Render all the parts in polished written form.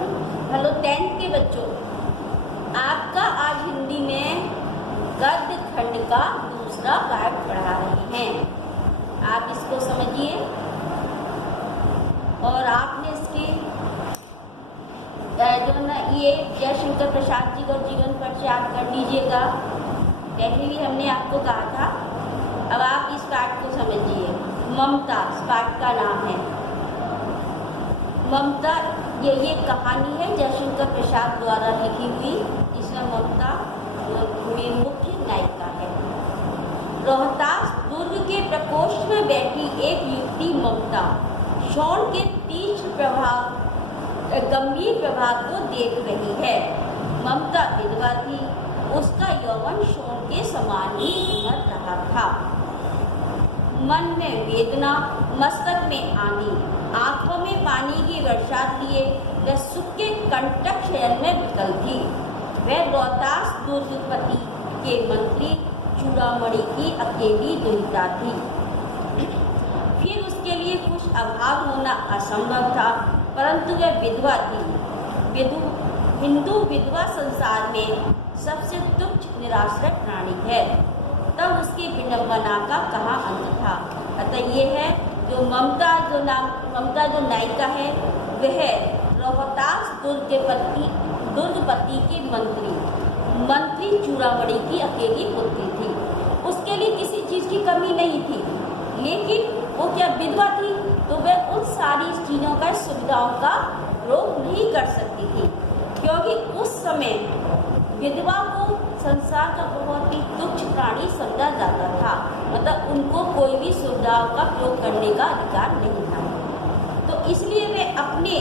Hello 10th के बच्चों, आपका आज हिंदी में गद्य खंड का दूसरा पाठ पढ़ा रहे हैं। आप इसको समझिए और आपने इसके जो ना ये जयशंकर प्रसाद जी का जीवन परिचय आप कर लीजिएगा। पहले भी हमने आपको कहा था। अब आप इस पाठ को समझिए। ममता इस पाठ का नाम है। ममता ये कहानी है जयशंकर प्रसाद द्वारा लिखी हुई। इसमें ममता में मुख्य नायिका है। रोहतास दुर्ग के प्रकोष्ठ में बैठी एक युवती ममता शौन के तीक्ष्ण गंभीर प्रभाव को देख रही है। ममता विधवा थी। उसका यौवन शौन के समान ही उमड़ रहा था। मन में वेदना, मस्तक में आंधी, आंखों में पानी की बरसात लिए वह सुख के कंटक शयन में विकल थी। वह रोहतास दुर्गपति के मंत्री चूड़ामणि की अकेली दुहिता थी। फिर उसके लिए कुछ अभाव होना असंभव था, परंतु वह विधवा थी। हिंदू विधवा संसार में सबसे तुच्छ निराश्रय प्राणी है। तब उसकी विडंबना का कहाँ अंत था। अतः ये है जो ममता जो नायिका है वह रोहतास दुर्गपति के मंत्री चूड़ामणि की अकेली पुत्री थी। उसके लिए किसी चीज की कमी नहीं थी, लेकिन वो क्या विधवा थी तो वह उन सारी चीजों का सुविधाओं का रोक नहीं कर सकती थी, क्योंकि उस समय विधवा को संसार का बहुत ही तुच्छ प्राणी समझा जाता था। मतलब उनको कोई भी सुविधाओं का प्रयोग करने का अधिकार नहीं था। तो इसलिए वे अपने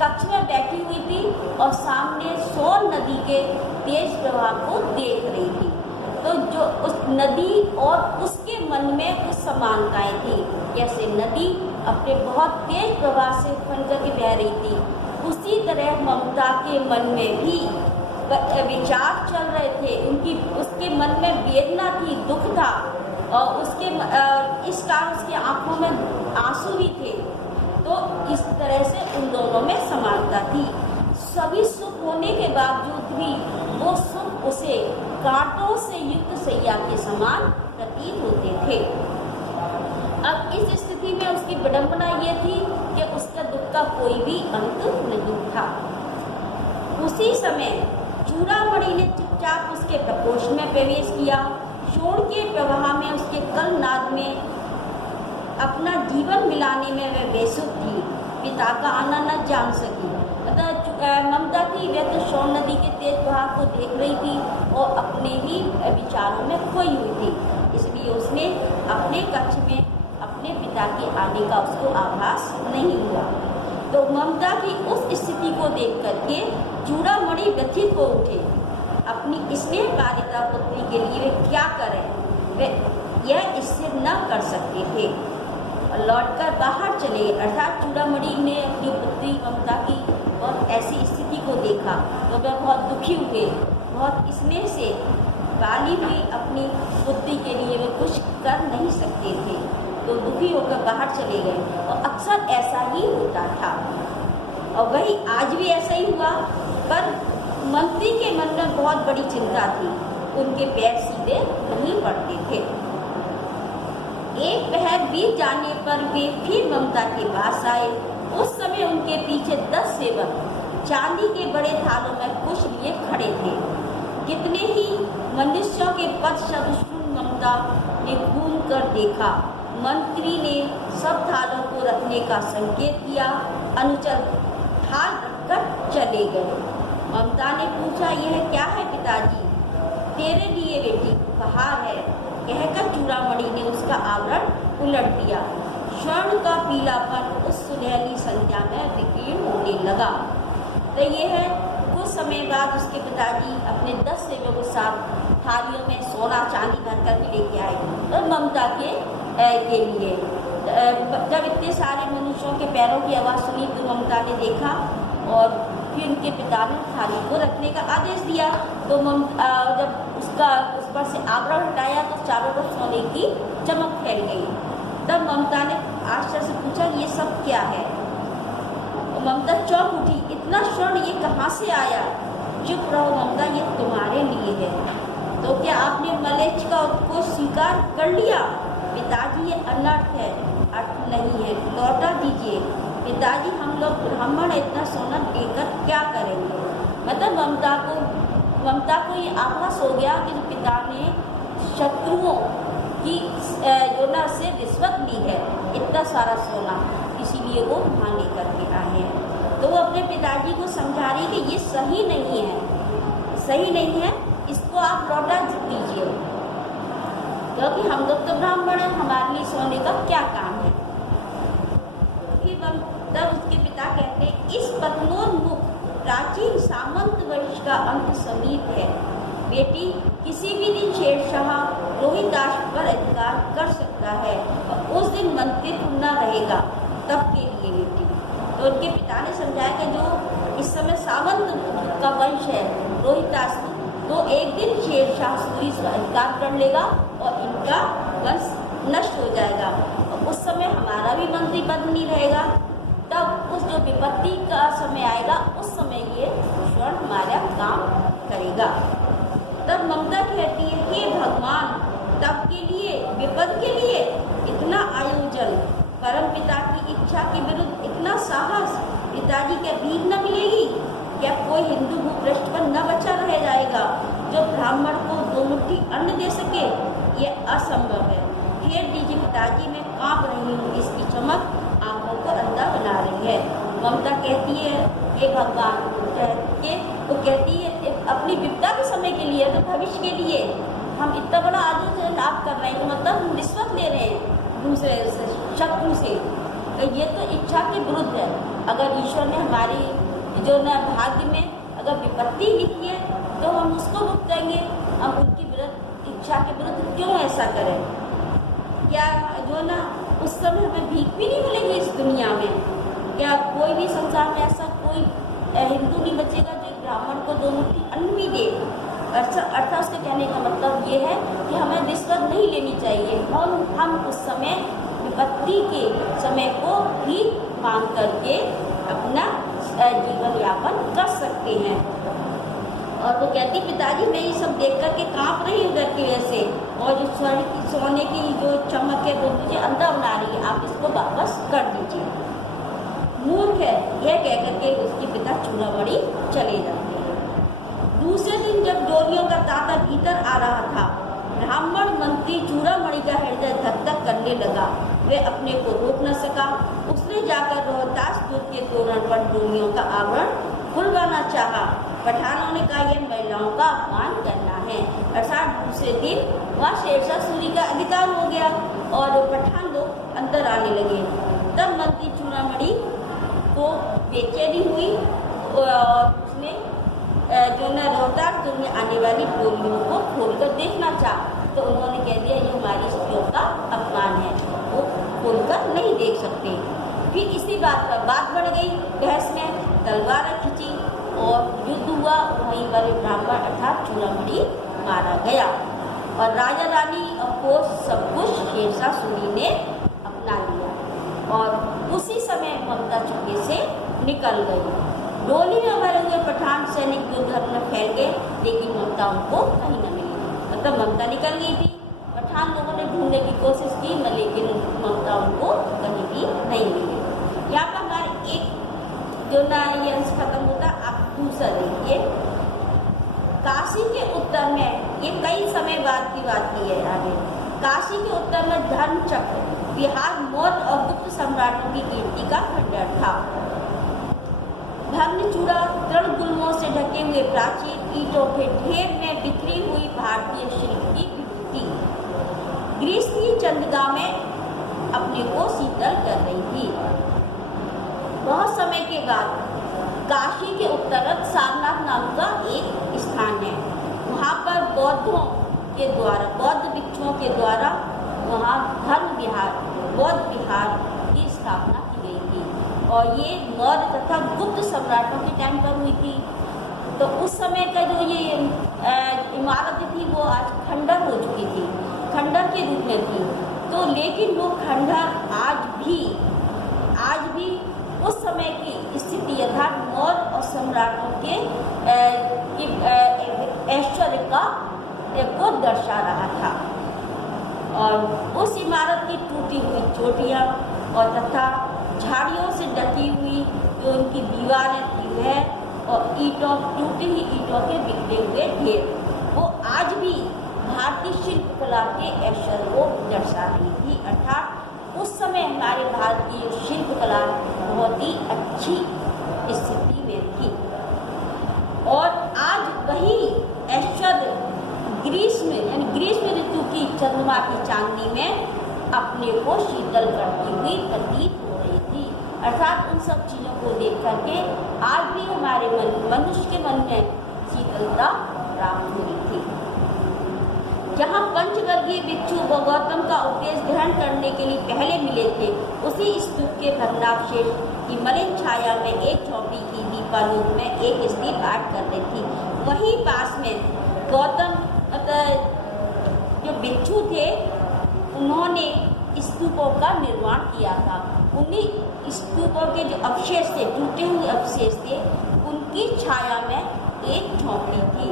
कक्ष में बैठी हुई थी और सामने सोन नदी के तेज प्रवाह को देख रही थी। तो जो उस नदी और उसके मन में कुछ समानताएं थी। जैसे नदी अपने बहुत तेज प्रवाह से फन करके बह रही थी, उसी तरह ममता के मन में भी विचार चल रहे थे। उसके मन में वेदना थी, दुख था और इस कारण उसकी आंखों में आंसू भी थे। तो इस तरह से उन दोनों में समानता थी। सभी सुख होने के बावजूद भी वो सुख उसे कांटों से युक्त सैया के समान प्रतीत होते थे। अब इस स्थिति में उसकी विडंबना ये थी कि उसका दुख का कोई भी अंत नहीं था। उसी समय चूड़ामणि ने चुपचाप उसके प्रकोष्ठ में प्रवेश किया। शोण के प्रवाह में उसके कलनाद में अपना जीवन मिलाने में वह बेसुध थी। पिता का आना न जान सकी। ममता थी वह तो शोण नदी के तेज प्रवाह को देख रही थी और अपने ही विचारों में खोई हुई थी। इसलिए उसने अपने कक्ष में अपने पिता के आने का उसको आभास नहीं हुआ। तो ममता की उस स्थिति को देख करके चूड़ामणि व्यथित हो उठे। अपनी स्नेह पालिता पुत्री के लिए वे क्या करें, वे यह स्थिर न कर सकते थे और लौटकर बाहर चले। अर्थात चूड़ामणि ने अपनी पुत्री ममता की और ऐसी स्थिति को देखा तो वह बहुत दुखी हुए। बहुत स्नेह से पाली हुई अपनी पुत्री के लिए वे कुछ कर नहीं सकते थे, तो दुखी होकर बाहर चले गए। और अक्सर ऐसा ही होता था और वही आज भी ऐसा ही हुआ। पर मंत्री के मन में बहुत बड़ी चिंता थी। उनके पैर सीधे नहीं पड़ते थे। एक पहर बीत जाने पर वे फिर ममता के पास आए। उस समय उनके पीछे 10 सेवक चांदी के बड़े थालों में कुछ लिए खड़े थे। कितने ही मनुष्यों के पद शब्द सुन ममता ने घूम कर देखा। मंत्री ने सब थालों को रखने का संकेत किया। अनुचर थाल रखकर चले गए। ममता ने पूछा, यह क्या है पिताजी? तेरे लिए बेटी उपहार है, कहकर चूड़ामणि ने उसका आवरण उलट दिया। स्वर्ण का पीलापन उस सुनहली संध्या में विकीर्ण होने लगा। तो ये है कुछ समय बाद उसके पिताजी अपने 10 सेवकों के साथ थालियों में सोना चांदी भर कर लेके आए और ममता के लिए। जब इतने सारे मनुष्यों के पैरों की आवाज़ सुनी तो ममता ने देखा और फिर उनके पिता ने थाली को रखने का आदेश दिया। तो जब उस पर से आवरण हटाया तो चारों तरफ सोने की चमक फैल गई। तब ममता ने आश्चर्य से पूछा, ये सब क्या है? ममता चौंक उठी, इतना स्वर्ण ये कहाँ से आया? चुप रहो ममता, ये तुम्हारे लिए है। तो क्या आपने मलेच्छ को स्वीकार कर लिया? पिताजी ये अनर्थ है, अर्थ नहीं है, लौटा दीजिए। पिताजी हम लोग ब्राह्मण इतना सोना लेकर क्या करेंगे? मतलब ममता को ये आभास हो गया कि पिता ने शत्रुओं की योजना से रिश्वत ली है, इतना सारा सोना, इसीलिए वो वहाँ लेकर के आए हैं। तो वो अपने पिताजी को समझा रही कि ये सही नहीं है, इसको आप लौटा दीजिए, क्योंकि हम लोग तो ब्राह्मण हैं, हमारे लिए सोने का क्या काम है। तब उसके पिता कहते हैं, इस पतनोन्मुख प्राचीन सामंत वंश का अंत समीप है। बेटी, किसी भी दिन शेरशाह रोहिताश पर अधिकार कर सकता है और उस दिन मंत्रित्व न रहेगा, तब के लिए बेटी। तो उनके पिता ने समझाया कि जो इस समय सामंत का वंश है रोहिताश, तो एक दिन शेरशाह सूरी अधिकार कर लेगा और इनका वंश नष्ट हो जाएगा और उस समय हमारा भी मंत्री पद नहीं रहेगा। तब उस जो विपत्ति का समय आएगा, उस समय ये स्वर्ण हमारा काम करेगा। तब ममता कहती है, हे भगवान, तब के लिए, विपद के लिए इतना आयोजन, परम पिता की इच्छा के विरुद्ध इतना साहस, पिताजी क्या भीख न मिलेगी? क्या कोई हिंदू भूपृष्ठ पर न बचा रह जाएगा जो ब्राह्मण को 2 मुट्ठी अन्न दे सके? ये असंभव है। फेर दीजिए पिताजी, मैं कांप रही हूँ, इसकी चमक आंखों को अंधा बना रही है। ममता कहती है, हे भगवान, वो कहती है अपनी विपदा के समय के लिए, तो भविष्य के लिए हम इतना बड़ा आयोजन लाभ कर रहे हैं, तो मतलब हम रिश्वत ले रहे हैं दूसरे से, शत्रु से, तो ये तो इच्छा के विरुद्ध है। अगर ईश्वर ने हमारी जो न भाग्य में अगर विपत्ति लिखी है तो हम उसको भुगतेंगे, हम उनकी विरुद्ध, इच्छा के विरुद्ध क्यों ऐसा करें? क्या जो ना उस समय हमें भीख भी नहीं मिलेगी इस दुनिया में? क्या कोई भी संसार में ऐसा कोई हिंदू नहीं बचेगा जो ब्राह्मण को 2 मुट्ठी अन्न भी दे? अर्थात उसके कहने का मतलब ये है कि हमें रिश्वत नहीं लेनी चाहिए, हम उस समय विपत्ति के समय को भी मांग करके अपना जीवन यापन कर सकते हैं। और वो कहती, पिताजी मैं ये सब देख करके काँप रही हूँ डर की वजह से, और जो सोने की जो चमक है वो मुझे अंधा बना रही है, आप इसको वापस कर दीजिए। मूर्ख है, यह कह करके उसके पिता चूड़ामणि चले जाते हैं। दूसरे दिन जब डोलियों का तांता भीतर आ रहा था, ब्राह्मण मंत्री चूड़ामणि का हृदय धक धक करने लगा। वह अपने को रोक न सका। उसने जाकर रोहतास दुर्ग के तोरण पर डोलियों का आवरण खुलवाना चाहा। पठानों ने कहा, यह महिलाओं का अपमान करना है। अर्थात दूसरे दिन वहाँ शेरशाह सूरी का अधिकार हो गया और पठान लोग अंदर आने लगे। तब मंत्री चूड़ामणि को बेचैनी हुई और उसने जो न रोहतास दुर्ग में आने वाली डोलियों को खोलकर देखना चाहा, तो उन्होंने कह दिया ये हमारी स्त्रियों का अपमान है, वो खोलकर नहीं देख सकते। फिर इसी बात पर बात बढ़ गई, बहस में तलवार खींची और युद्ध हुआ। वहीं वाले ब्राह्मण अर्थात चूड़ामणि मारा गया और राजा रानी को सब कुछ शेरशाह सूरी ने अपना लिया और उसी समय ममता चुपके से निकल गई। डोली में भरे हुए पठान सैनिक दुर्घटना में फैल गए, लेकिन ममता उनको कहीं न मिली। मतलब ममता निकल गई थी, पठान लोगों ने ढूंढने की कोशिश की, लेकिन ममता उनको कहीं भी नहीं मिली। यहाँ पर हमारे एक जो ना ये अंश खत्म होता, आप दूसरा देखिए। काशी के उत्तर में, ये कई समय बाद की बात की है आगे, काशी के उत्तर में धर्मचक्र बिहार मौर्य और गुप्त सम्राटों की कीर्ति का खंडर था। धर्मचूड़ा तृण गुल्मों से ढके हुए प्राचीन ईंटों के ढेर में बिखरी हुई भारतीय शिल्प की विभूति ग्रीस की चंद्रिका में अपने को शीतल कर रही थी। बहुत समय के बाद काशी के उत्तर सारनाथ नाम का एक स्थान है। वहाँ पर बौद्धों के द्वारा, बौद्ध भिक्षुओं के द्वारा वहाँ धर्म विहार, बौद्ध विहार की स्थापना की गई थी और ये मौर्य तथा गुप्त सम्राटों के टाइम पर हुई थी। तो उस समय का जो ये इमारत थी वो आज खंडर हो चुकी थी, खंडर के रूप में थी। तो लेकिन वो खंडर आज भी उस समय की स्थिति सम्राटों के ऐश्वर्य को दर्शा रहा था। और उस इमारत की टूटी हुई चोटियाँ और तथा झाड़ियों से ढकी हुई जो उनकी दीवारें थी वह, और टूटी हुई ईंटों के बिखरे हुए ढेर, वो आज भी भारतीय शिल्पकला के ऐश्वर्य को दर्शा रही थी। अर्थात उस समय हमारे भारत की शिल्पकला बहुत ही अच्छी स्थिति में थी। और आज वही ऐश्वर्य ग्रीष्म ऋतु की चंद्रमा की चांदनी में अपने को शीतल करती हुई प्रतीत हो रही थी। अर्थात उन सब चीज़ों को देख करके आज भी हमारे मनुष्य के मन में शीतलता प्राप्त हो रही थी। जहाँ पंचवर्गीय भिक्षु गौतम का उपदेश ग्रहण करने के लिए पहले मिले थे, उसी स्तूप के भग्नावशेष की मलिन छाया में एक झोंपड़ी की दीपालोक में एक स्त्री पाठ कर रही थी। वहीं पास में गौतम जो भिक्षु थे उन्होंने स्तूपों का निर्माण किया था। उन्हीं स्तूपों के जो अवशेष थे, टूटे हुए अवशेष थे, उनकी छाया में एक झोंपड़ी थी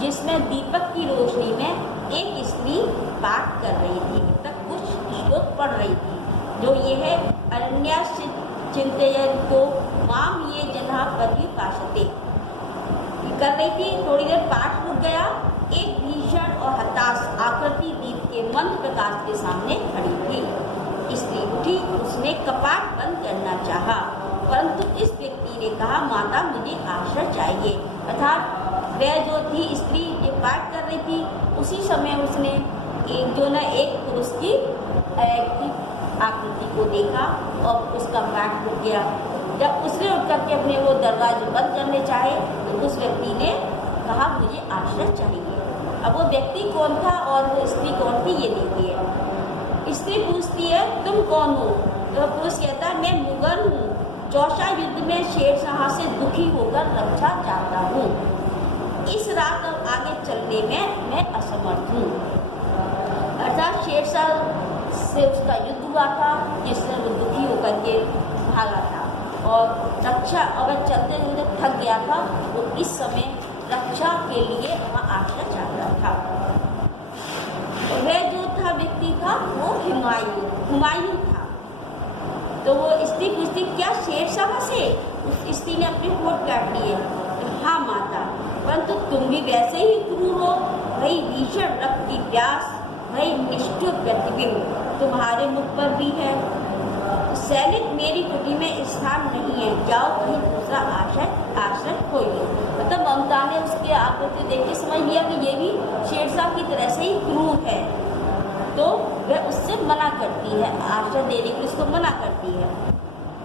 जिसमें दीपक की रोशनी में एक स्त्री पाठ कर रही थी, तक कुछ श्लोक पढ़ रही थी, जो ये है अरण्यास चिंतयन्तो माम ये जन्हा पर्युपासते कर रही थी। थोड़ी देर पाठ रुक गया। एक भीषण और हताश आकृति दीप के मंद प्रकाश के सामने खड़ी थी। स्त्री उठी, उसने कपाट बंद करना चाहा, परंतु इस व्यक्ति ने कहा, माता मुझे आश्रय चाहिए। अर्थात वह जो थी स्त्री जो पाठ कर रही थी, उसी समय उसने एक पुरुष की आकृति को देखा और उसका पाठ रुक गया। जब उसने उठ करके अपने वो दरवाजे बंद करने चाहे तो उस व्यक्ति ने कहा, मुझे आश्रय चाहिए। अब वो व्यक्ति कौन था और वो स्त्री कौन थी, ये देखिए। स्त्री पूछती है, तुम कौन हो? तो पुरुष कहता है, मैं मुगल हूँ, चौसा युद्ध में शेरशाह से दुखी होकर रक्षा चाहता हूँ। इस रात अब आगे चलने में मैं असमर्थ हूँ। अर्थात शेरशाह से उसका युद्ध हुआ था, जिससे वो दुखी होकर के भागा था और रक्षा अगर चलते हुए थक गया था, वो इस समय रक्षा के लिए वहाँ आश्रय चाहता था। वह जो था व्यक्ति था वो हुमायूं था। तो वो स्त्री पूछती, क्या शेरशाह से? उस स्त्री ने अपने होठ काट लिए। हाँ माता, परंतु तुम भी वैसे ही क्रूर हो। वही भीषण रक्त की प्यास, वही निष्ठुर प्रतिबिंब तुम्हारे मुख पर भी है। सैनिक मेरी कुटी में स्थान नहीं है, जाओ कहीं दूसरा आश्रय खोज लो। मतलब ममता ने उसके आकृति देख के समझ लिया कि ये भी शेरशाह की तरह से ही क्रूर है, तो वह उससे मना करती है, आश्रय देने के लिए उसको मना करती है।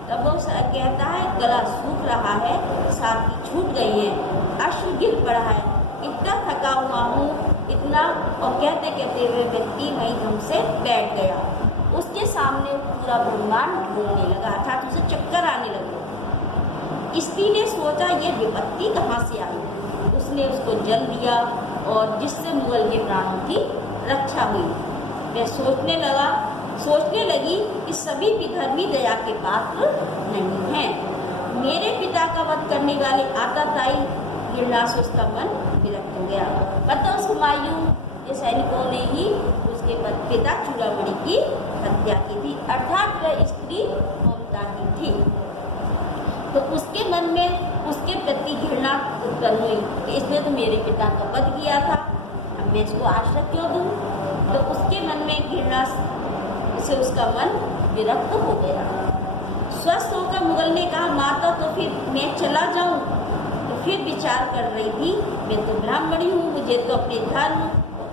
तब वो कहता है, गला सूख रहा है, साथी छूट गई है, अश्रु गिर पड़ा है, इतना थका हुआ हूँ, इतना। और कहते कहते हुए व्यक्ति वहीं धम से बैठ गया। उसके सामने पूरा ब्रह्मांड घूमने लगा, अर्थात उसे चक्कर आने लगे। स्त्री ने सोचा, ये विपत्ति कहाँ से आई। उसने उसको जल दिया और जिससे मुगल के प्राणों की रक्षा हुई। वह सोचने लगी कि सभी विधर्मी दया के पात्र नहीं हैं। मेरे पिता का वध करने वाले आताताई घृणा से उसका मन विरक्त हो गया। पता उस हुमायूं के सैनिकों ने ही उसके पिता चूड़ामणि की हत्या की थी। अर्थात वह स्त्री ममता की थी, तो उसके मन में उसके प्रति घृणा उत्पन्न हुई। इसने तो मेरे पिता का वध किया था, अब मैं इसको आश्रय क्यों दूँ? तो उसके मन में घृणा से उसका मन विरक्त हो गया। स्वस्थ होकर मुगल ने कहा, माता तो फिर मैं चला जाऊं? तो फिर विचार कर रही थी, मैं तो ब्राह्मणी हूँ, मुझे तो अपने धर्म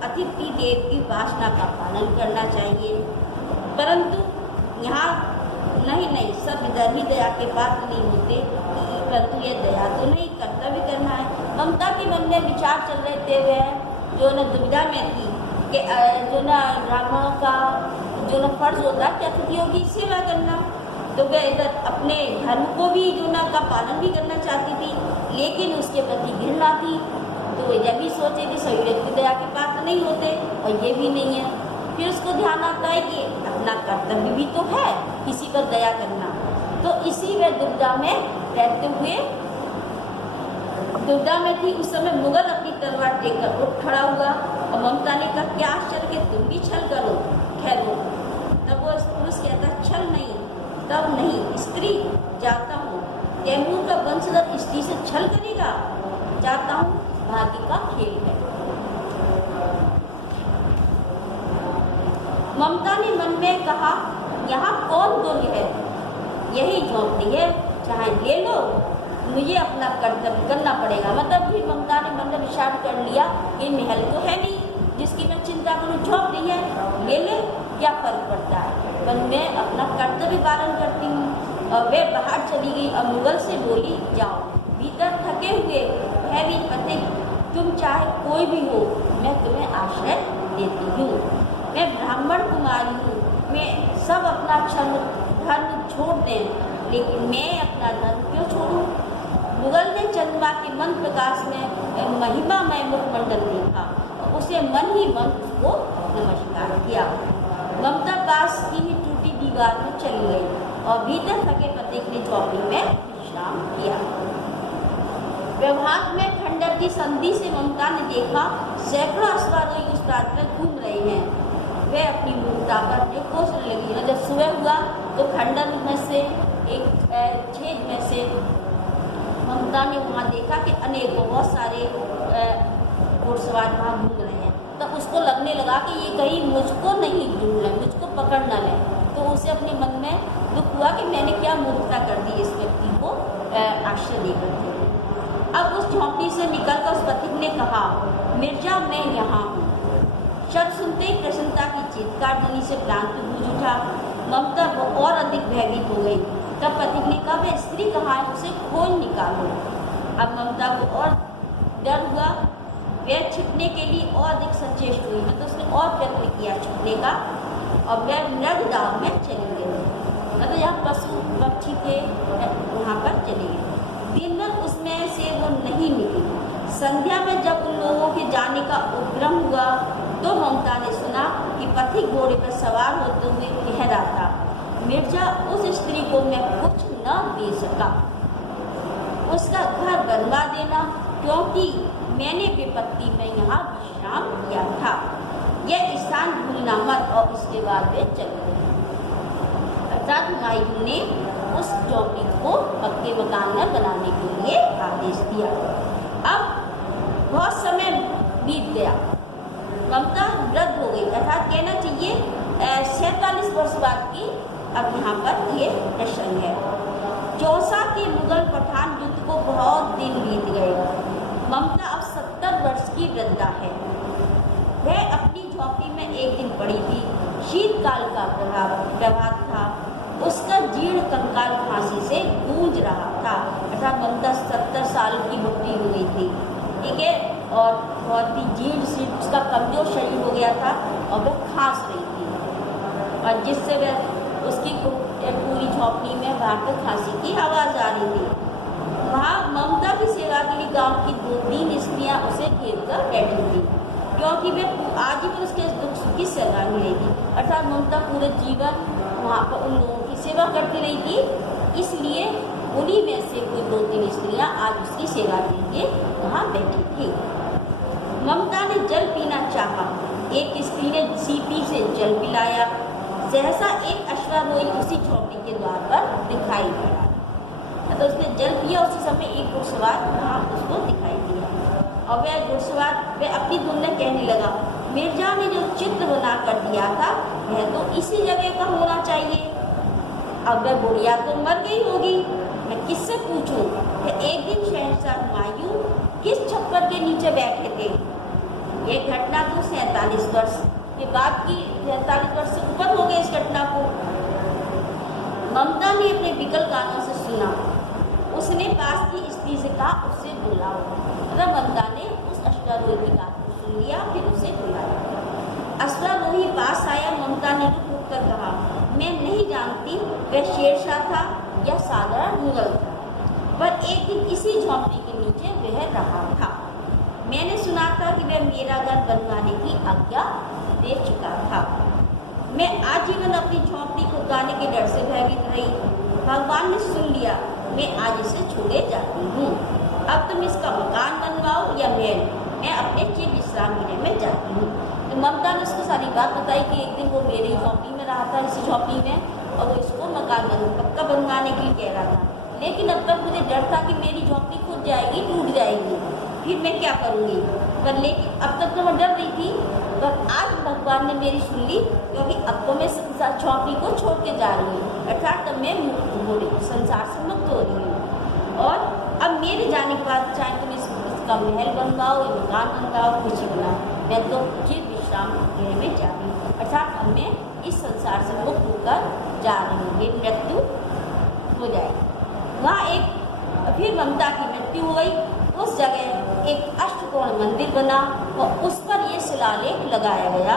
अतिथि देव की वासना का पालन करना चाहिए। परंतु यहाँ नहीं, सब विधर्मी दया के पात्र नहीं होते, परंतु ये दया तो नहीं, कर्तव्य करना है। ममता के मन में विचार चल रहे थे, वह जो न दुविधा में थी कि जो न ब्राह्मणों का जो न फर्ज होता है अतिथियों की सेवा करना, तो वह इधर अपने धर्म को भी जो न का पालन भी करना चाहती थी, लेकिन उसके प्रति घृणा थी। तो वह यह भी सोचे कि सभी व्यक्ति दया के पात्र नहीं होते और ये भी नहीं है। फिर उसको ध्यान आता है कि अपना कर्तव्य भी तो है किसी पर दया करना। तो इसी वह दुविधा में रहते हुए दुविधा में थी। उस समय मुगल अपनी तलवार टेककर उठ खड़ा हुआ और ममता ने कहा, क्या आश्चर्य कि तुम भी छल करो खैरो। तब वो पुरुष कहता, छल नहीं, तब नहीं, स्त्री, जाता हूँ। तैमूर का वंशधर स्त्री से छल करेगा? जाता हूँ, भाग्य का खेल है। ममता ने मन में कहा, यहाँ कौन दुर्ग है, यही झोंपड़ी है, चाहे ले लो, मुझे अपना कर्तव्य करना पड़ेगा। मतलब फिर ममता ने मन में विचार कर लिया, ये महल तो है नहीं जिसकी मैं चिंता करूँ, झोंपड़ी है, ले ले, क्या फर्क पड़ता है, पर मैं अपना कर्तव्य पालन करती हूँ। और वे बाहर चली गई और मुगल से बोली, जाओ। भीतर थके हुए हैवी पथिक, तुम चाहे कोई भी हो, मैं तुम्हें आश्रय देती हूँ। मैं ब्राह्मण कुमारी हूँ, मैं सब अपना धर्म छोड़ दें, लेकिन मैं अपना धर्म क्यों छोड़ूं? मुगल ने चंद्रमा के मन प्रकाश में महिमामय मुखमंडल देखा, उसे मन ही मन उसको नमस्कार किया। ममता पास की ही टूटी दीवार में चली गई और भीतर थके पथिक ने झोपड़ी में विश्राम किया। व्यवहार में खंडर की संधि से ममता ने देखा, सैकड़ों अश्वारोही उस प्रांत में घूम रहे हैं। वे अपनी मूर्ता पर कोसने लगी। जब सुबह हुआ तो खंडर में से एक छेद में से ममता ने वहाँ देखा कि अनेकों बहुत सारे घुड़सवार वहाँ घूम रहे हैं। तो उसको लगने लगा कि ये कहीं मुझको नहीं ढूंढ लें, मुझको पकड़ न लें। तो उसे अपने मन में दुख हुआ कि मैंने क्या मूर्खता कर दी इस व्यक्ति को आश्रय देकर के। अब उस झोंपड़ी से निकलकर उस पथिक ने कहा, मिर्जा मैं यहाँ हूँ। शब्द सुनते ही प्रसन्नता की चीत्कार ध्वनि से प्रांत गूंज उठा। ममता वो और अधिक भयभीत हो गई। तब पथिक ने कहा, वह स्त्री कहाँ है, उसे खोज निकालो। अब ममता को और डर हुआ, वह छिपने के लिए और अधिक सचेष्ट हुई। मतलब उसने और प्रयत्न किया छिपने का और वह मृग दाव में चली गई। मतलब जहाँ पशु पक्षी थे वहाँ पर चली गई। दिन भर उसमें से वो नहीं निकली। संध्या में जब उन लोगों के जाने का उपक्रम हुआ तो ममता ने सुना कि पथिक घोड़े पर सवार होते हुए कह रहा था, मिर्जा उस स्त्री को मैं कुछ न दे सका, उसका घर बनवा देना, क्योंकि मैंने विपत्ति में यहाँ विश्राम किया था। यह स्थान भूलना मत। और इसके बाद वे चले गए। अर्थात हुमायूं ने उस झोंपड़ी को पक्के मकान में बनाने के लिए आदेश दिया। अब बहुत समय बीत गया, ममता वृद्ध हो गई, अर्थात कहना चाहिए 47 वर्ष बाद की अब यहाँ पर ये प्रश्न है। चौसा के मुगल पठान युद्ध को बहुत दिन बीत गए। ममता अब 70 वर्ष की वृद्धा है। वह अपनी झोंपड़ी में एक दिन पड़ी थी। शीतकाल का प्रभात था। उसका जीर्ण कंकाल खांसी से गूंज रहा था। अर्थात ममता 70 साल की बुढ़ी हो गई थी, ठीक है, और बहुत ही जीर्ण सी उसका कमजोर शरीर हो गया था और वह खांस रही थी, और जिससे वह उसकी पूरी झोंपड़ी में वहाँ पर खांसी की आवाज़ आ रही थी। वहाँ ममता की सेवा के लिए गांव की 2-3 स्त्रियाँ उसे घेर कर बैठी थी, क्योंकि वे आजीवन उसके दुख सुख की सेवा मिलेगी। अर्थात ममता पूरे जीवन वहाँ पर उन लोगों की सेवा करती रही थी, इसलिए उन्हीं में से कोई 2-3 स्त्रियाँ आज उसकी सेवा के लिए वहाँ बैठी थी। ममता ने जल पीना चाहा। एक स्त्री ने सीपी से जल पिलाया। सहसा एक अश्वारोही उसी झोंपड़ी के द्वार पर दिखाई पड़ा। तो उसने जल पिया। उसी समय एक घुड़सवार वहाँ उसको दिखाई दिया और वह घुड़सवार वह अपनी धुन में कहने लगा, मिर्जा ने जो चित्र बना कर दिया था वह तो इसी जगह का होना चाहिए। अब वह बुढ़िया तो मर गई होगी, मैं किससे पूछूं कि एक दिन शहंशाह हुमायूं किस छप्पर के नीचे बैठे थे। यह घटना तो 47 वर्ष के बाद की, 47 वर्ष से ऊपर हो गए इस घटना को। ममता ने अपने विकल कानों से सुना। उसने पास की स्त्री से कहा, उससे बुलाओ। मतलब ममता ने उस अश्वारोही की बात को सुन लिया, फिर उसे बुलाया। अश्वारोही पास आया। ममता ने रुक कर कहा, मैं नहीं जानती वह शेरशाह था या साधारण मुगल था, पर एक दिन इसी झोंपड़ी के नीचे वह रहा था। मैंने सुना था कि वह मेरा घर बनवाने की आज्ञा दे चुका था। मैं आजीवन अपनी झोंपड़ी को गाने के डर से भयभीत रही। भगवान ने सुन लिया, मैं आज इसे छोड़े जाती हूँ। अब तुम इसका मकान बनवाओ या महल, मैं अपने चिर विश्राम गृह में जाती हूँ। तो ममता ने उसको सारी बात बताई कि एक दिन वो मेरी झोंपड़ी में रहा था, इसी झोंपड़ी में, और वो इसको मकान पक्का बनवाने के लिए कह रहा था। लेकिन अब तक मुझे डर था कि मेरी झोंपड़ी खुद जाएगी, टूट जाएगी, फिर मैं क्या करूँगी। पर लेकिन अब तक तो मैं डर रही थी, पर आज भगवान ने मेरी सुन ली, क्योंकि अब तो मैं संसार झोंपड़ी को छोड़ के जा रही हूँ, अर्थात तब मैं मुक्त हो रही हूँ, संसार से मुक्त हो रही हूँ। और अब मेरे जाने के बाद चाहे तुम इसका महल बनवाओ या मकान बनवाओ, कुछ ही बनाओ, मैं तो चिर विश्राम गृह में जा रही हूँ, अर्थात अब मैं इस संसार से मुक्त होकर जा रही हूँ, ये मृत्यु हो जाएगी। वहाँ एक फिर ममता की मृत्यु हो गई। उस जगह एक अष्टकोण मंदिर बना और उस पर ये शिलालेख लगाया गया।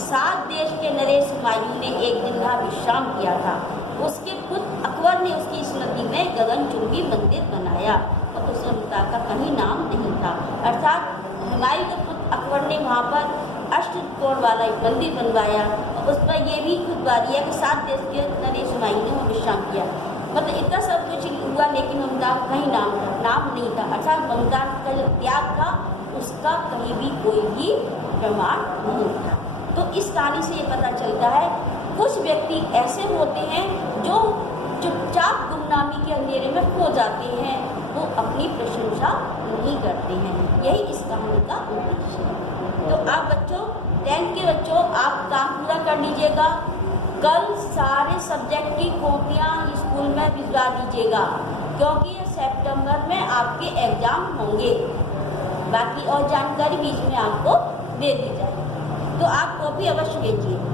7 देश के नरेश हुमायूं ने एक दिन वहाँ विश्राम किया था। उसके पुत्र अकबर ने उसकी स्मृति में गगनचुंबी मंदिर बनाया और उस ममता का कहीं नाम नहीं था, अर्थात हुमायूं के पुत्र अकबर ने वहाँ पर अष्टकोण वाला एक मंदिर बनवाया और उस पर यह भी खुतबा दिया कि 7 देश के नरेश हुमायूं ने वहाँ विश्राम किया। मतलब इतना सब कुछ हुआ, लेकिन ममता का कहीं नाम नहीं था, अर्थात ममता का जो त्याग था उसका कहीं भी कोई भी प्रमाण नहीं था। तो इस कहानी से ये पता चलता है कुछ व्यक्ति ऐसे होते हैं जो चुपचाप गुमनामी के अंधेरे में खो जाते हैं, वो अपनी प्रशंसा नहीं करते हैं। यही इस कहानी का उद्देश्य है। तो आप बच्चों, 10th के बच्चों, आप काम पूरा कर लीजिएगा। कल सारे सब्जेक्ट की कॉपियाँ स्कूल में भिजवा दीजिएगा, क्योंकि सितंबर में आपके एग्ज़ाम होंगे। बाकी और जानकारी बीच में आपको दे दी जाएगी, तो आप कॉपी अवश्य भेजिए।